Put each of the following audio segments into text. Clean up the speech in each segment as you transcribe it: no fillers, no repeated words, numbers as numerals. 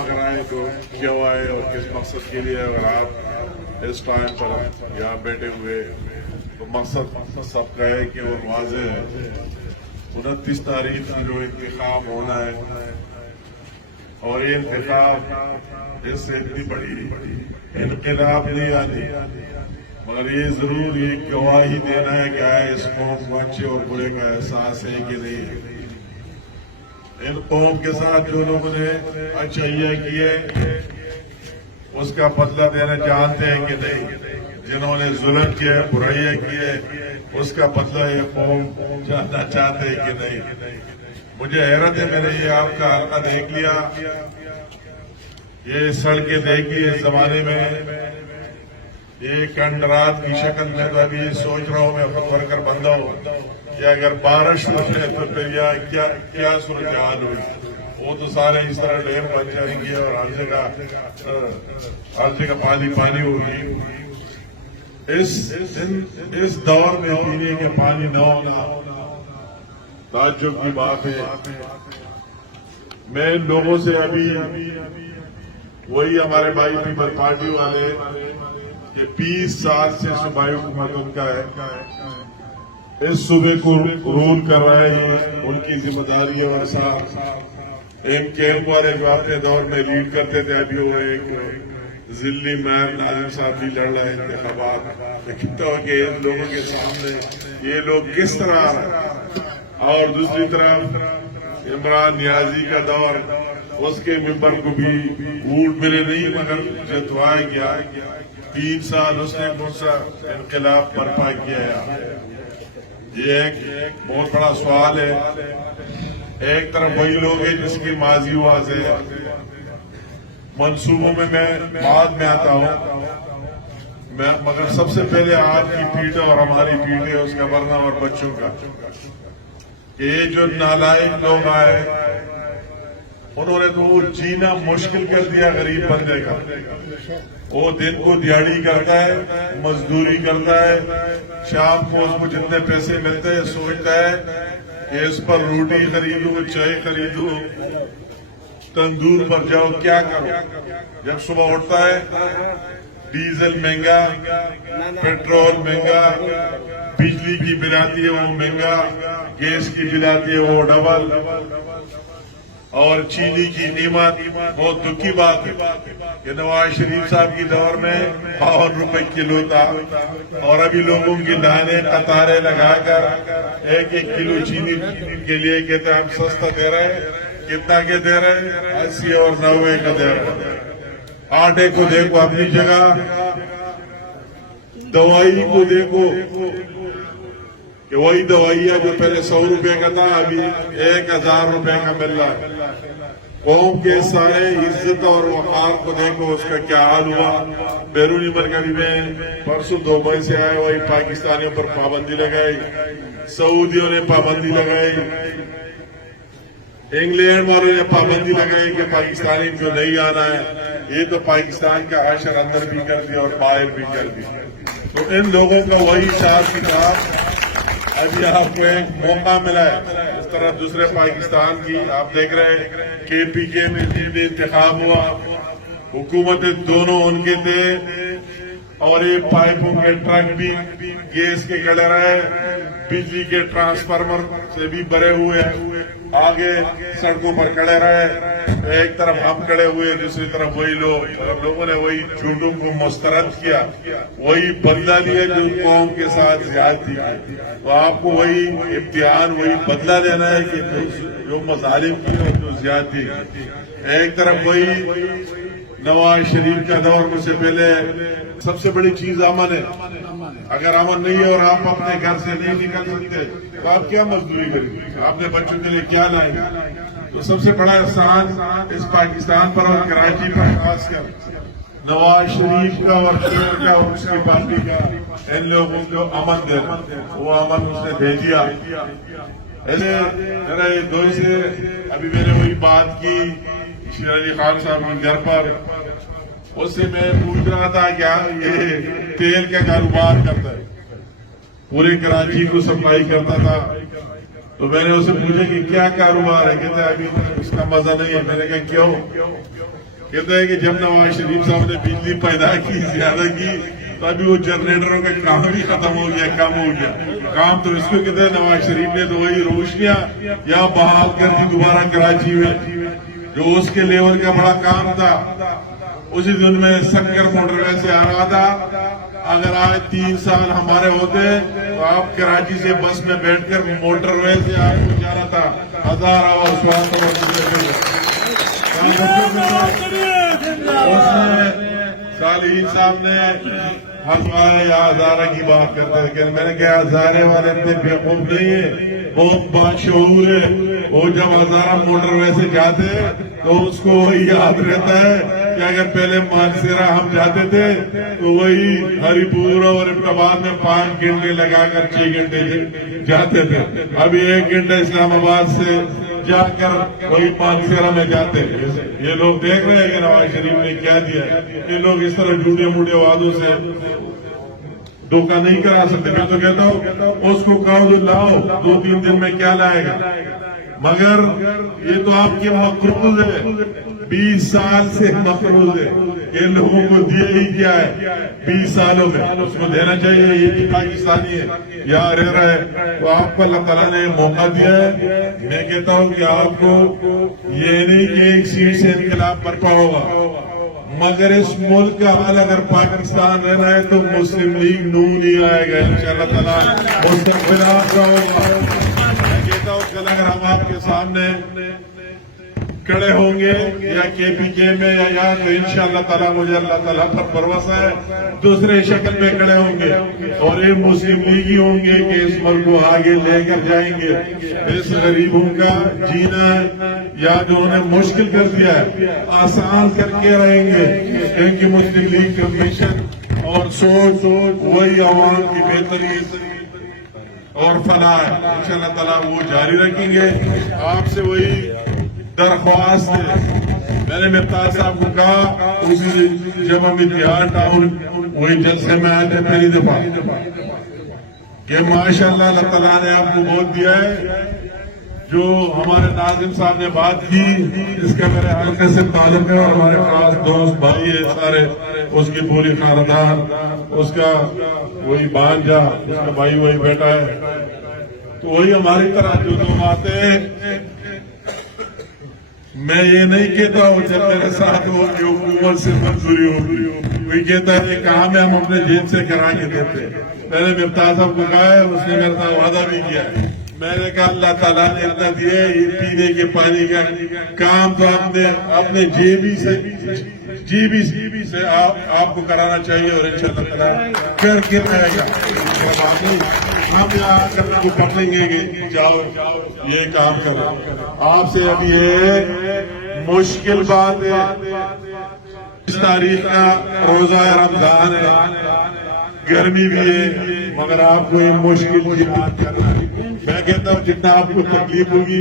مجمع کرائیں تو کیا ہوا ہے اور کس مقصد کے لیے. اگر آپ اس ٹائم پر یہاں بیٹھے ہوئے تو مقصد سب کا ہے کہ وہ واضح ہے. 29 تاریخ کی جو انتخاب ہونا ہے اور یہ انتخاب اس سے اتنی بڑی انقلاب نہیں آنی, مگر یہ ضرور یہ گواہی دینا ہے کہ آئے اس قوم کو اچھے اور برے کا احساس ہے کہ نہیں. ان قوم کے ساتھ جو لوگوں نے اچھائیاں کی ہے اس کا بدلہ دینا جانتے ہیں کہ نہیں. جنہوں نے ظلم کیا ہے, برائیاں کی ہے, اس کا بدلہ یہ قوم جاننا چاہتے ہیں کہ نہیں. مجھے حیرت ہے, میں نے یہ آپ کا حلقہ دیکھ لیا, یہ سڑکیں دیکھی اس زمانے میں, یہ کنڈرات کی شکل میں. تو ابھی سوچ رہا ہوں میں خود ورکر بندہ ہوں کہ اگر بارش ہوئے تو پھر یہاں کیا صورتحال ہوئی. وہ تو سارے اس طرح ڈیم بن جائیں گے اور ہر جگہ پانی ہوگی. اس دور میں پینے کے پانی نہ ہونا تعجب کی بات ہے. میں ان لوگوں سے ابھی وہی ہمارے بھائی پیپل پارٹی والے کہ 20 سال سے صوبائی حکومت ان کا ہے, اس صوبے کو رول کر رہے ہیں, ان کی ذمہ داری ہے. اور ساتھ ان کیمپ والے جو اپنے دور میں لیڈ کرتے تھے, ابھی وہ ایک ضلعی میئر ناظم صاحب بھی لڑ رہے ہیں انتخابات. دیکھتا ہوں کہ ان لوگوں کے سامنے یہ لوگ کس طرح, اور دوسری طرف عمران نیازی کا دور, اس کے ممبر کو بھی ووٹ ملے نہیں مگر جتوایا گیا. 3 سال اس نے کون سا انقلاب برپا کیا ہے. یہ ایک بہت بڑا سوال ہے. ایک طرف وہی لوگ ہیں جس کی ماضی واضح ہے, منصوبوں میں بعد میں آتا ہوں, مگر سب سے پہلے آج کی پیڑھی اور ہماری پیڑھی اس کا ورنہ اور بچوں کا, کہ یہ جو نالائق لوگ آئے انہوں نے تو وہ جینا مشکل کر دیا غریب بندے کا. وہ دن کو دیہڑی کرتا ہے, مزدوری کرتا ہے, شام کو اس کو جتنے پیسے ملتے ہیں سوچتا ہے کہ اس پر روٹی خریدوں, چائے خریدوں, تندور پر جاؤ, کیا کرو. جب صبح اٹھتا ہے ڈیزل مہنگا, پیٹرول مہنگا, بجلی کی بل آتی ہے وہ مہنگا, گیس کی بل آتی ہے وہ ڈبل, اور چینی کی قیمت. بہت دکھ کی بات ہے کہ نواز شریف صاحب کی دور میں 52 روپے کلو تھا, اور ابھی لوگوں کی دانے قطاریں لگا کر 1 کلو چینی کے لیے کہتے ہیں ہم سستا دے رہے ہیں. کتنا کے دے رہے ہیں؟ 80 اور 90 کا دے رہے ہیں. آٹے کو دیکھو اپنی جگہ, دوائی کو دیکھو کہ وہی دوائیاں جو پہلے 100 روپے کا تھا ابھی 1000 روپے کا مل رہا ہے. قوم کے سارے عزت اور وقار کو دیکھو اس کا کیا حال ہوا. بیرونی مرکزی میں پرسوں دبئی سے آئے وہی پاکستانیوں پر پابندی لگائی, سعودیوں نے پابندی لگائی, انگلینڈ والوں نے پابندی لگائی کہ پاکستانی جو نہیں آنا ہے. یہ تو پاکستان کا عشر اندر بھی کر دیا اور باہر بھی کر دیا. تو ان لوگوں کا وہی حساب کتاب ابھی آپ کو ایک موقع ملا ہے. اس طرح دوسرے پاکستان کی آپ دیکھ رہے ہیں KPK میں انتخاب ہوا, حکومتیں دونوں ان کے تھے, اور یہ پائپوں کے ٹرک بھی گیس کے کھڑے رہے, بجلی کے ٹرانسفارمر سے بھی بھرے ہوئے, آگے سڑکوں پر کھڑے رہے. ایک طرف ہم کھڑے ہوئے, دوسری طرف وہی لوگوں نے وہی جھوٹوں کو مسترد کیا, وہی بدلہ لیا جو قوم کے ساتھ زیادتی کی. تو آپ کو وہی امتحان, وہی بدلہ لینا ہے کہ جو مظالم کی اور جو زیادتی. ایک طرف وہی نواز شریف کا دور مجھ سے پہلے. سب سے بڑی چیز امن ہے. اگر امن نہیں ہے اور آپ اپنے گھر سے نہیں نکل سکتے تو آپ کیا مزدوری کریں گے, اپنے بچوں کے لیے کیا لائیں گے. تو سب سے بڑا احسان اس پاکستان پر اور کراچی پر خاص کر نواز شریف کا اور شیر کا اور اس کی پارٹی کا, ان لوگوں کو امن دینا. وہ امن اس نے دے دیا. میرے دوست سے ابھی میں نے وہی بات کی شیر علی خان صاحب کے گھر پر, اس سے میں پوچھ رہا تھا کیا یہ تیل کا کاروبار کرتا ہے, پورے کراچی کو سپلائی کرتا تھا. تو میں نے اسے پوچھا کہ کیا کاروبار ہے, کہتا ہے ابھی اس کا مزہ نہیں ہے. میں نے کہا کیوں؟ कहते हैं कि जब नवाज शरीफ साहब ने बिजली पैदा की ज्यादा की तो अभी वो जनरेटरों का काम भी खत्म हो गया, कम हो गया। काम तो इसको कहते हैं नवाज शरीफ ने तो वही रोशनियां या बहाल कर दी दोबारा कराची में, जो उसके लेवल का बड़ा काम था। उसी दिन में शंकर मोटरवे से आ रहा था, अगर आज 3 साल हमारे होते तो आप कराची से बस में बैठकर मोटरवे से आपको जाना था 1000 और सालीन साहब ने हज़ारे या हज़ारा की बात करते थे, लेकिन मैंने कहा हज़ारे वाले इतने बेवकूफ नहीं है, बहुत बाशऊर है। वो जब हज़ारा मोटरवे से जाते तो उसको वही याद रहता है कि अगर पहले मानसेरा हम जाते थे तो वही हरिपुर और इब्टाबाद में 5 घंटे लगाकर 6 घंटे जाते थे। अभी 1 घंटा इस्लामाबाद से जाकर वही मानसेरा में जाते हैं। ये लोग देख रहे हैं कि नवाज शरीफ ने क्या दिया है। ये लोग इस तरह झूठे मूठे वादों से धोखा नहीं करा सकते। मैं तो कहता हूँ उसको कहो तो लाओ, 2-3 दिन में क्या लाएगा। मगर ये तो आपके मकरूज है, 20 साल से मकरूज है। ये लोगों को दिया ही क्या है 20 सालों में, उसको देना चाहिए। ये भी पाकिस्तानी है, यहाँ रह रहा है, तो आपको अल्लाह ताला ने मौका दिया है। मैं कहता हूँ कि आपको ये नहीं कि एक सीट से इनकलाब बर्पा होगा, मगर इस मुल्क का हाल अगर पाकिस्तान रहना है तो मुस्लिम लीग नून ही आएगा इंशाअल्लाह ताला, उसके खिलाफ होगा। मैं कहता हूँ कल अगर हम आपके सामने खड़े होंगे या KPK में या यहाँ तो इंशाअल्लाह ताला मुझे अल्लाह ताला पर भरोसा है दूसरे शक्ल में खड़े होंगे और ये मुस्लिम लीग ही होंगे कि इस मुल्क को आगे लेकर जाएंगे। इस गरीबों का जीना या जो उन्हें मुश्किल कर दिया है आसान करके रहेंगे, क्योंकि मुस्लिम लीग का मिशन और सोच वही आवाम की बेहतरी और फलाह है। इंशाअल्लाह ताला वो जारी रखेंगे। आपसे वही दरख्वास्त है, मैंने मिफ्ताह साहब को कहा उसी जब हम इतिहाद टाउन वही जलसे में आए थे पहली दफा कि माशाअल्लाह अल्लाह ताला ने आपको बहुत दिया है। जो हमारे नाज़िम साहब ने बात की इसका मेरे हल्के से ताल्लुक है और हमारे खास दोस्त भाई है सारे, उसकी पूरी खानदान, उसका वही भांजा, उसका भाई वही बेटा है, तो वही हमारी तरह जो लोग आते हैं। मैं ये नहीं कहता हूँ जब मेरे साथ हो कि हुकूमत से मंजूरी होगी, कोई कहता है कि कहा में हम अपने जेब से करा के देते। मैंने मिफ्ताह साहब को कहा है, उसने मेरे साथ वादा भी किया है। मैंने कहा अल्लाह ताला ने इतना दिया ये पीने के पानी का काम तो आपने अपने जेबी से आपको कराना चाहिए और इंशाअल्लाह ताला करके आएगा। हम यहाँ आकर को पकड़ेंगे कि जाओ ये काम करो। आपसे अभी ये मुश्किल बात है, इस तारीख का रोजा रमजान है, गर्मी भी है, मगर आपको ये मुश्किल की बात करना है। मैं कहता हूँ जितना आपको तकलीफ होगी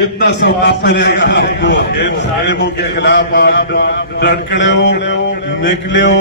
इतना सवाब मिलेगा आपको। इन साहिबों के खिलाफ आप डट खड़े हो, निकले हो,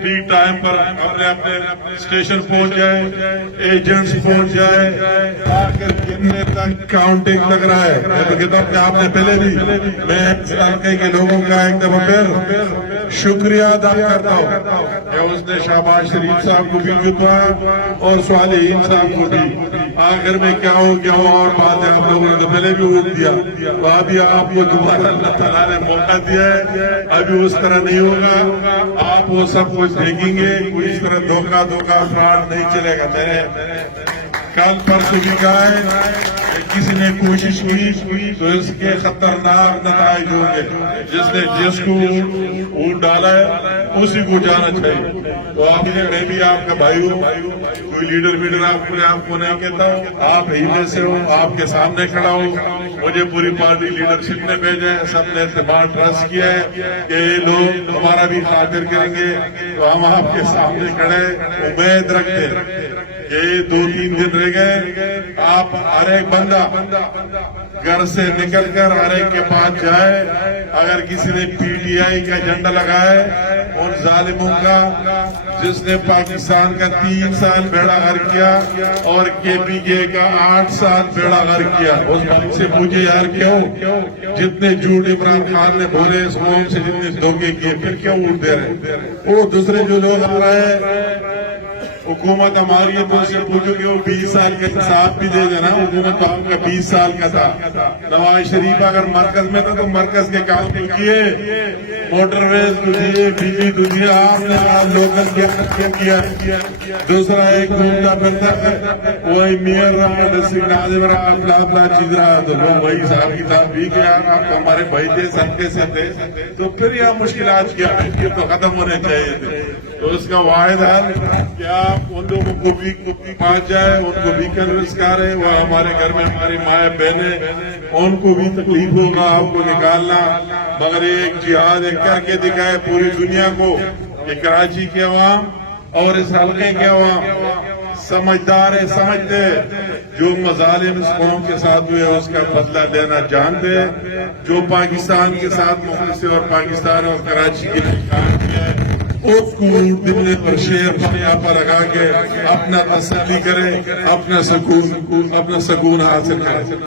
ठीक टाइम पर अपने अपने स्टेशन पहुंच जाए, एजेंट्स पहुंच जाए, आकर गिनने तक काउंटिंग लग रहा है। मैं तो कहता हूँ कि आपने पहले भी, मैं इस इलाके के लोगों का एक दफा फिर शुक्रिया अदा करता हूँ। उसने शहबाज शरीफ साहब को भी जितवा और सालेहीन साहब को भी। आखिर में क्या हो गया और बात है, आप लोगों ने तो पहले भी वोट दिया, तो अभी आपको दोबारा अल्लाह ताला ने मौका दिया है। अभी उस तरह नहीं होगा, आप वो सब कुछ देखेंगे, कोई इस तरह धोखा फ्रॉड नहीं चलेगा। मैंने कल परसों भी कहा है किसी ने कोशिश की तो इसके खतरनाक नताइज होंगे। जिसको वोट डाला है उसी को जाना चाहिए। तो आपने, मैं भी आपका भाई हूँ, कोई लीडर आपको नहीं कहता हूँ, आप ही में से हो, आपके सामने खड़ा हो। मुझे पूरी पार्टी लीडरशिप ने भेजा है, सबने एतबार ट्रस्ट किया है कि ये लोग हमारा भी खातिर करेंगे, तो हम आपके सामने खड़े उम्मीद रखते हैं। ये 2-3 दिन रह गए, आप हर एक बंदा घर से निकल कर हर एक के पास जाए, अगर किसी ने PTI का झंडा लगाए उन जालिमों का जिसने पाकिस्तान का 3 साल बेड़ा गर्क किया और KPK का 8 साल बेड़ा गर्क किया, उस बात से पूछे यार क्यों? जितने झूठ इमरान खान ने बोले इस कौम से, जितने धोखे किए, फिर क्यों वोट दे रहे? वो दूसरे जो लोग आ रहे हैं, हुकूमत हमारी है तो उससे पूछो कि वो 20 साल का हिसाब भी दे देना। हुकूमत तो आपका 20 साल का था। नवाज शरीफ अगर मरकज में था तो मरकज के काम तो किए, मोटरवेज तो दिए, बिजली तो दिया, आपने लोकल क्यों किया? दूसरा एक घूमता फिरता वही मेयर रहा, डिस्ट्रिक्ट नाजिम रहा, अपना चीज रहा, तो लोग वही हिसाब किताब भी कि यार आप तो हमारे भाई थे, सबके से थे, तो फिर यहाँ मुश्किलात क्या है? ये तो खत्म होने चाहिए थे। तो उसका वाहिद हल क्या उन लोगों को भी पास जाए, उनको भी कन्विंस करें, वो हमारे घर में हमारी माए बहनें, उनको भी तकलीफ होगा आपको निकालना, मगर एक जिहाद एक करके दिखाए पूरी दुनिया को कि कराची के अवाम और इस हल्के के अवाम समझदार है, समझते जो मजालिम इस कौम के साथ हुए उसका बदला लेना जानते, जो पाकिस्तान के साथ मुखलिस और पाकिस्तान और कराची के लिए काम किया है उसको दिल पर शेर पर लगा के अपना तसल्ली करे, अपना सुकून हासिल करे।